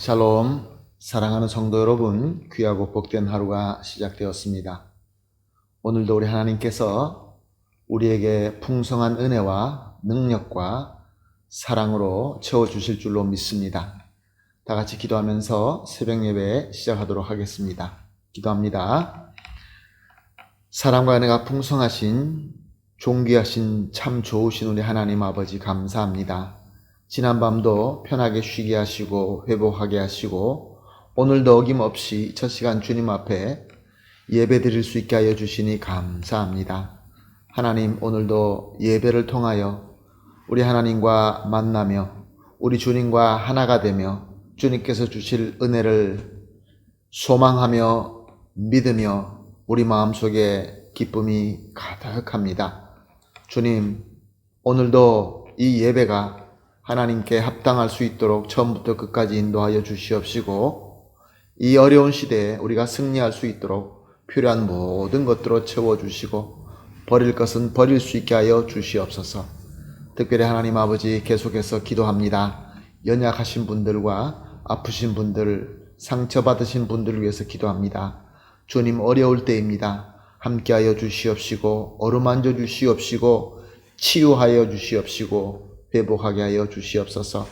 샬롬, 사랑하는 성도 여러분, 귀하고 복된 하루가 시작되었습니다. 오늘도 우리 하나님께서 우리에게 풍성한 은혜와 능력과 사랑으로 채워주실 줄로 믿습니다. 다 같이 기도하면서 새벽 예배 시작하도록 하겠습니다. 기도합니다. 사랑과 은혜가 풍성하신, 존귀하신, 참 좋으신 우리 하나님 아버지 감사합니다. 지난 밤도 편하게 쉬게 하시고 회복하게 하시고 오늘도 어김없이 첫 시간 주님 앞에 예배 드릴 수 있게 하여 주시니 감사합니다. 하나님, 오늘도 예배를 통하여 우리 하나님과 만나며 우리 주님과 하나가 되며 주님께서 주실 은혜를 소망하며 믿으며 우리 마음속에 기쁨이 가득합니다. 주님, 오늘도 이 예배가 하나님께 합당할 수 있도록 처음부터 끝까지 인도하여 주시옵시고 이 어려운 시대에 우리가 승리할 수 있도록 필요한 모든 것들로 채워주시고 버릴 것은 버릴 수 있게 하여 주시옵소서. 특별히 하나님 아버지 계속해서 기도합니다. 연약하신 분들과 아프신 분들, 상처받으신 분들을 위해서 기도합니다. 주님, 어려울 때입니다. 함께하여 주시옵시고 어루만져 주시옵시고 치유하여 주시옵시고 회복하게 하여 주시옵소서.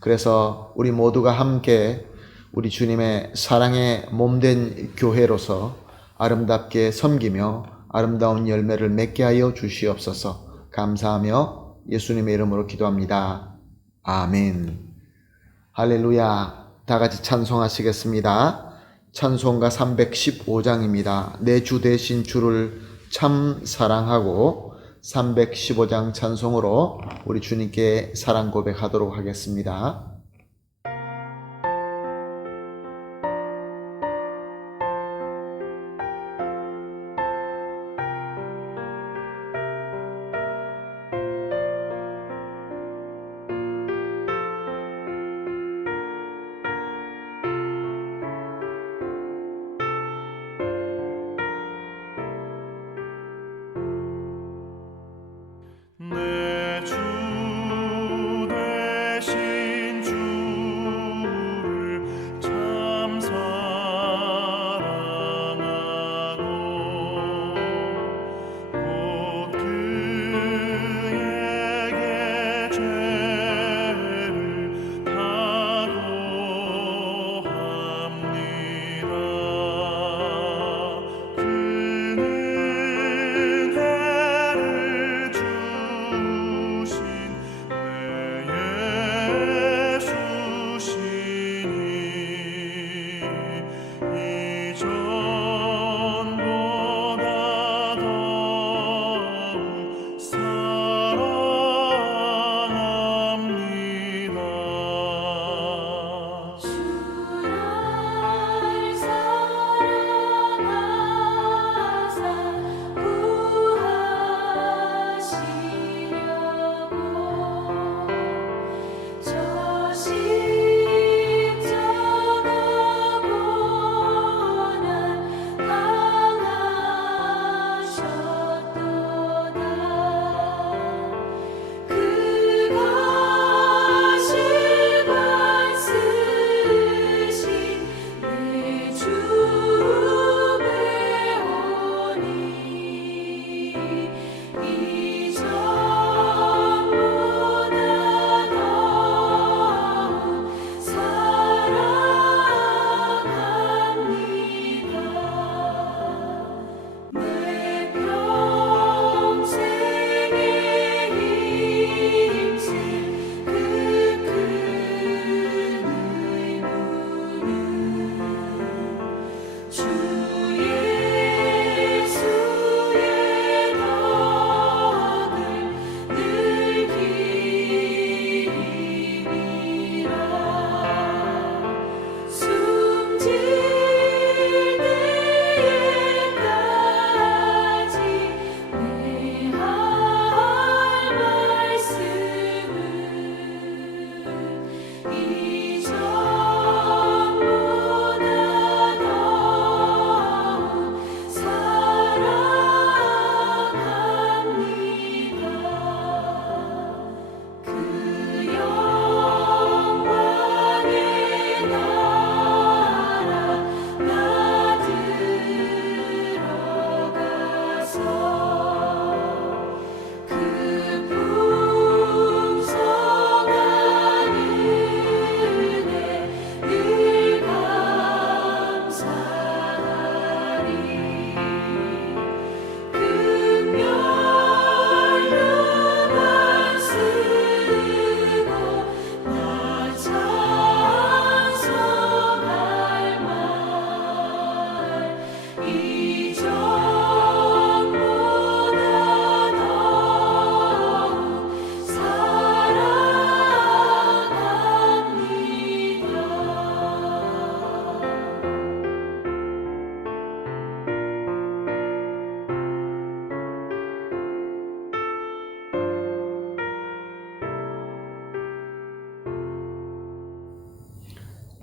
그래서 우리 모두가 함께 우리 주님의 사랑의 몸된 교회로서 아름답게 섬기며 아름다운 열매를 맺게 하여 주시옵소서. 감사하며 예수님의 이름으로 기도합니다. 아멘. 할렐루야. 다 같이 찬송하시겠습니다. 찬송가 315장입니다. 내 주 대신 주를 참 사랑하고 315장 찬송으로 우리 주님께 사랑 고백하도록 하겠습니다. 내 주 대신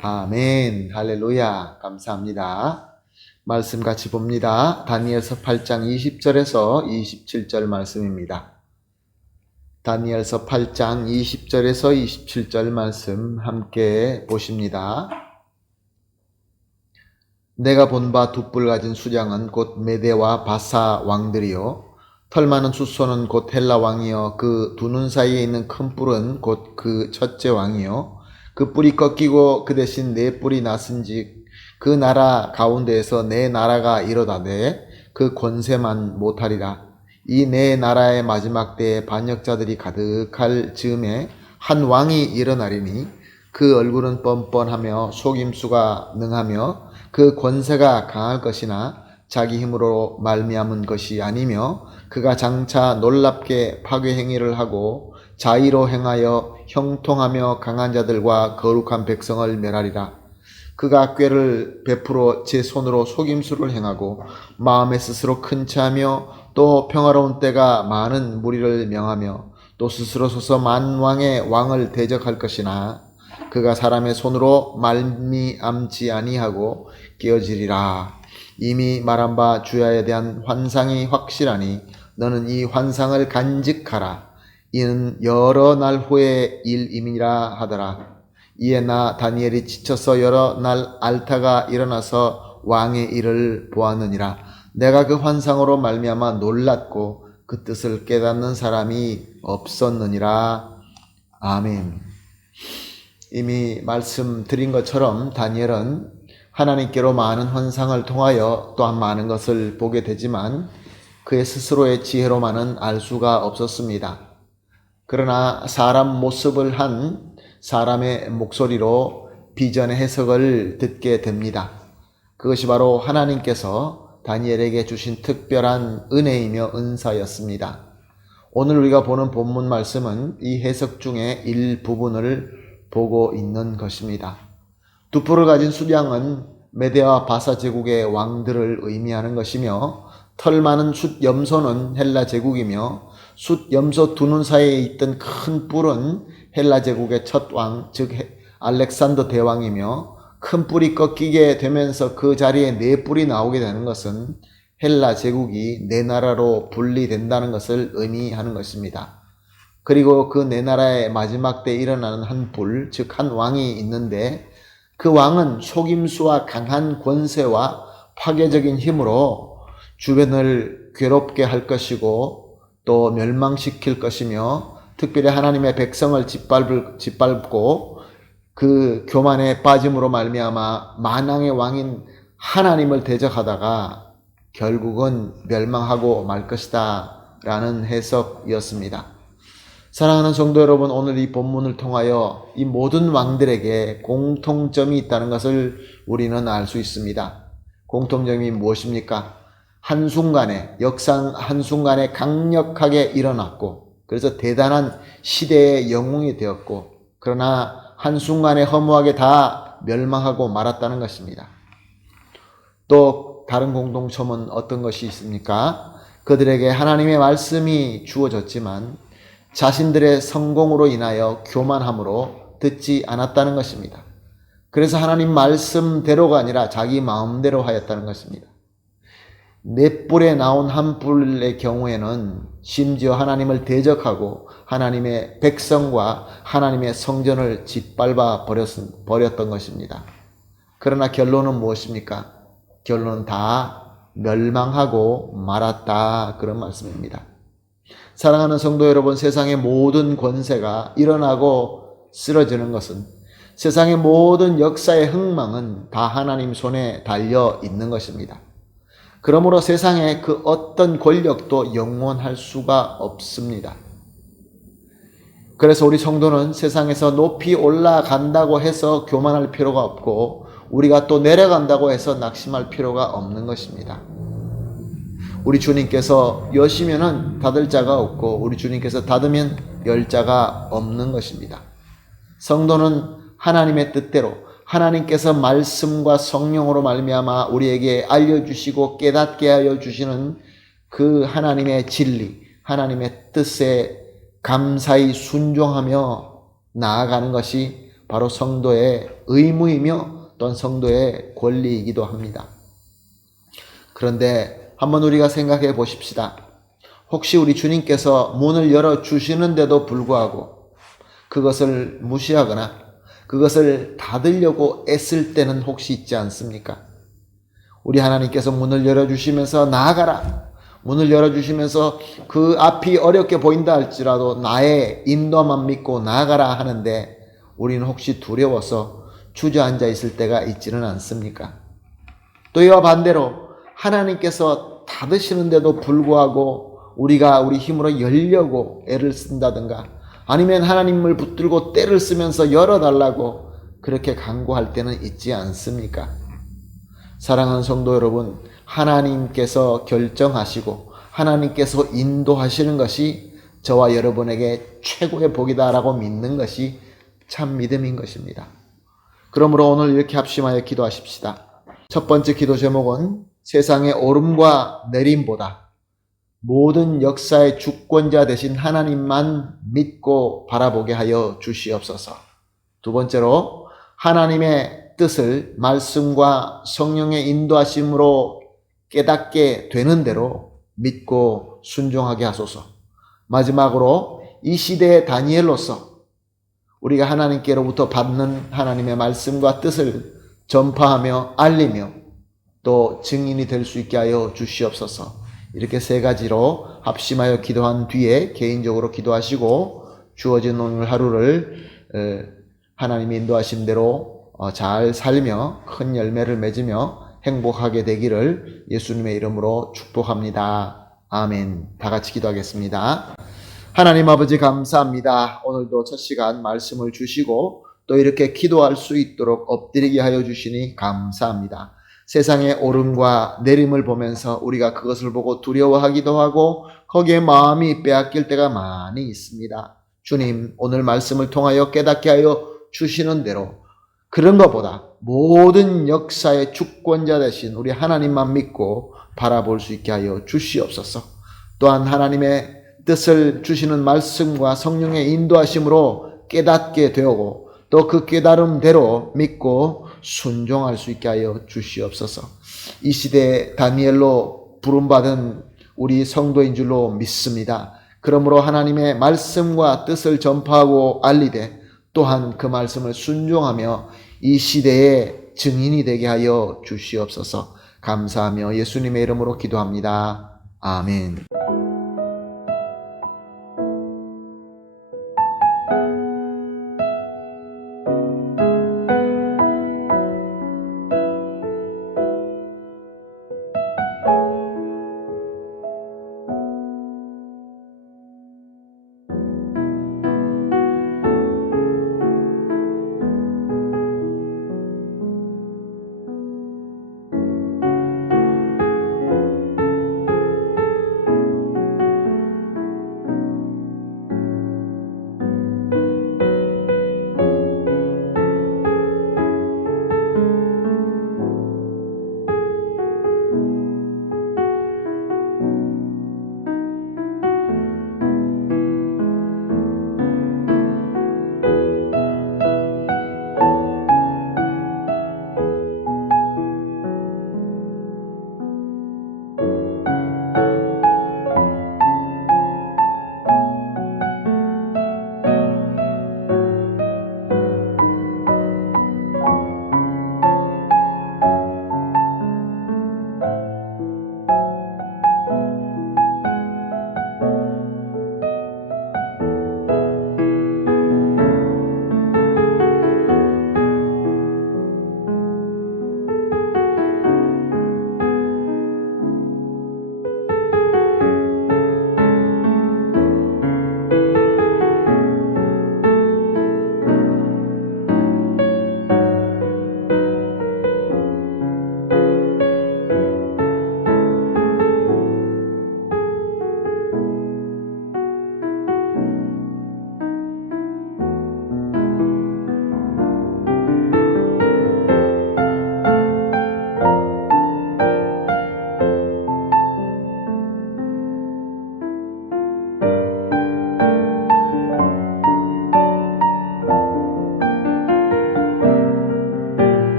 아멘. 할렐루야. 감사합니다. 말씀 같이 봅니다. 다니엘서 8장 20절에서 27절 말씀입니다. 다니엘서 8장 20절에서 27절 말씀 함께 보십니다. 내가 본 바 두 뿔 가진 수장은 곧 메대와 바사 왕들이요 털 많은 숫소는 곧 헬라 왕이요 그 두 눈 사이에 있는 큰 뿔은 곧 그 첫째 왕이요 그 뿔이 꺾이고 그 대신 네 뿔이 났은즉 그 나라 가운데에서 네 나라가 일어나되 그 권세만 못하리라. 이 네 나라의 마지막 때에 반역자들이 가득할 즈음에 한 왕이 일어나리니 그 얼굴은 뻔뻔하며 속임수가 능하며 그 권세가 강할 것이나 자기 힘으로 말미암은 것이 아니며 그가 장차 놀랍게 파괴 행위를 하고 자의로 행하여 형통하며 강한 자들과 거룩한 백성을 멸하리라. 그가 꾀를 베풀어 제 손으로 속임수를 행하고 마음에 스스로 큰 체하며 또 평화로운 때가 많은 무리를 명하며 또 스스로 서서 만왕의 왕을 대적할 것이나 그가 사람의 손으로 말미암지 아니하고 깨어지리라. 이미 말한 바 주야에 대한 환상이 확실하니 너는 이 환상을 간직하라. 이는 여러 날 후의 일임이라 하더라. 이에 나 다니엘이 지쳐서 여러 날 알타가 일어나서 왕의 일을 보았느니라. 내가 그 환상으로 말미암아 놀랐고 그 뜻을 깨닫는 사람이 없었느니라. 아멘. 이미 말씀드린 것처럼 다니엘은 하나님께로 많은 환상을 통하여 또한 많은 것을 보게 되지만 그의 스스로의 지혜로만은 알 수가 없었습니다. 그러나 사람 모습을 한 사람의 목소리로 비전의 해석을 듣게 됩니다. 그것이 바로 하나님께서 다니엘에게 주신 특별한 은혜이며 은사였습니다. 오늘 우리가 보는 본문 말씀은 이 해석 중에 일부분을 보고 있는 것입니다. 두 뿔을 가진 수장은 메대와 바사 제국의 왕들을 의미하는 것이며 털 많은 숫 염소는 헬라 제국이며 숫 염소 두 눈 사이에 있던 큰 뿔은 헬라 제국의 첫 왕, 즉 알렉산더 대왕이며 큰 뿔이 꺾이게 되면서 그 자리에 네 뿔이 나오게 되는 것은 헬라 제국이 네 나라로 분리된다는 것을 의미하는 것입니다. 그리고 그 네 나라의 마지막 때 일어나는 한 뿔, 즉 한 왕이 있는데 그 왕은 속임수와 강한 권세와 파괴적인 힘으로 주변을 괴롭게 할 것이고 또 멸망시킬 것이며 특별히 하나님의 백성을 짓밟고 그 교만에 빠짐으로 말미암아 만왕의 왕인 하나님을 대적하다가 결국은 멸망하고 말 것이다 라는 해석이었습니다. 사랑하는 성도 여러분, 오늘 이 본문을 통하여 이 모든 왕들에게 공통점이 있다는 것을 우리는 알 수 있습니다. 공통점이 무엇입니까? 한순간에, 역사 한순간에 강력하게 일어났고 그래서 대단한 시대의 영웅이 되었고 그러나 한순간에 허무하게 다 멸망하고 말았다는 것입니다. 또 다른 공통점은 어떤 것이 있습니까? 그들에게 하나님의 말씀이 주어졌지만 자신들의 성공으로 인하여 교만함으로 듣지 않았다는 것입니다. 그래서 하나님 말씀대로가 아니라 자기 마음대로 하였다는 것입니다. 네 뿔에 나온 한 뿔의 경우에는 심지어 하나님을 대적하고 하나님의 백성과 하나님의 성전을 짓밟아 버렸던 것입니다. 그러나 결론은 무엇입니까? 결론은 다 멸망하고 말았다 그런 말씀입니다. 사랑하는 성도 여러분, 세상의 모든 권세가 일어나고 쓰러지는 것은 세상의 모든 역사의 흥망은 다 하나님 손에 달려 있는 것입니다. 그러므로 세상의 그 어떤 권력도 영원할 수가 없습니다. 그래서 우리 성도는 세상에서 높이 올라간다고 해서 교만할 필요가 없고 우리가 또 내려간다고 해서 낙심할 필요가 없는 것입니다. 우리 주님께서 여시면은 닫을 자가 없고 우리 주님께서 닫으면 열 자가 없는 것입니다. 성도는 하나님의 뜻대로 하나님께서 말씀과 성령으로 말미암아 우리에게 알려주시고 깨닫게 하여 주시는 그 하나님의 진리, 하나님의 뜻에 감사히 순종하며 나아가는 것이 바로 성도의 의무이며 또한 성도의 권리이기도 합니다. 그런데 한번 우리가 생각해 보십시다. 혹시 우리 주님께서 문을 열어주시는데도 불구하고 그것을 무시하거나 그것을 닫으려고 애쓸 때는 혹시 있지 않습니까? 우리 하나님께서 문을 열어주시면서 나아가라. 문을 열어주시면서 그 앞이 어렵게 보인다 할지라도 나의 인도만 믿고 나아가라 하는데 우리는 혹시 두려워서 주저앉아 있을 때가 있지는 않습니까? 또 이와 반대로 하나님께서 닫으시는데도 불구하고 우리가 우리 힘으로 열려고 애를 쓴다든가 아니면 하나님을 붙들고 때를 쓰면서 열어달라고 그렇게 간구할 때는 있지 않습니까? 사랑하는 성도 여러분, 하나님께서 결정하시고 하나님께서 인도하시는 것이 저와 여러분에게 최고의 복이다라고 믿는 것이 참 믿음인 것입니다. 그러므로 오늘 이렇게 합심하여 기도하십시다. 첫 번째 기도 제목은 세상의 오름과 내림보다 모든 역사의 주권자 되신 하나님만 믿고 바라보게 하여 주시옵소서. 두 번째로 하나님의 뜻을 말씀과 성령의 인도하심으로 깨닫게 되는 대로 믿고 순종하게 하소서. 마지막으로 이 시대의 다니엘로서 우리가 하나님께로부터 받는 하나님의 말씀과 뜻을 전파하며 알리며 또 증인이 될 수 있게 하여 주시옵소서. 이렇게 세 가지로 합심하여 기도한 뒤에 개인적으로 기도하시고 주어진 오늘 하루를 하나님의 인도하신 대로 잘 살며 큰 열매를 맺으며 행복하게 되기를 예수님의 이름으로 축복합니다. 아멘. 다 같이 기도하겠습니다. 하나님 아버지 감사합니다. 오늘도 첫 시간 말씀을 주시고 또 이렇게 기도할 수 있도록 엎드리게 하여 주시니 감사합니다. 세상의 오름과 내림을 보면서 우리가 그것을 보고 두려워하기도 하고 거기에 마음이 빼앗길 때가 많이 있습니다. 주님, 오늘 말씀을 통하여 깨닫게 하여 주시는 대로 그런 것보다 모든 역사의 주권자 되신 우리 하나님만 믿고 바라볼 수 있게 하여 주시옵소서. 또한 하나님의 뜻을 주시는 말씀과 성령의 인도하심으로 깨닫게 되고 또 그 깨달음대로 믿고 순종할 수 있게 하여 주시옵소서. 이 시대에 다니엘로 부름받은 우리 성도인 줄로 믿습니다. 그러므로 하나님의 말씀과 뜻을 전파하고 알리되 또한 그 말씀을 순종하며 이 시대의 증인이 되게 하여 주시옵소서. 감사하며 예수님의 이름으로 기도합니다. 아멘.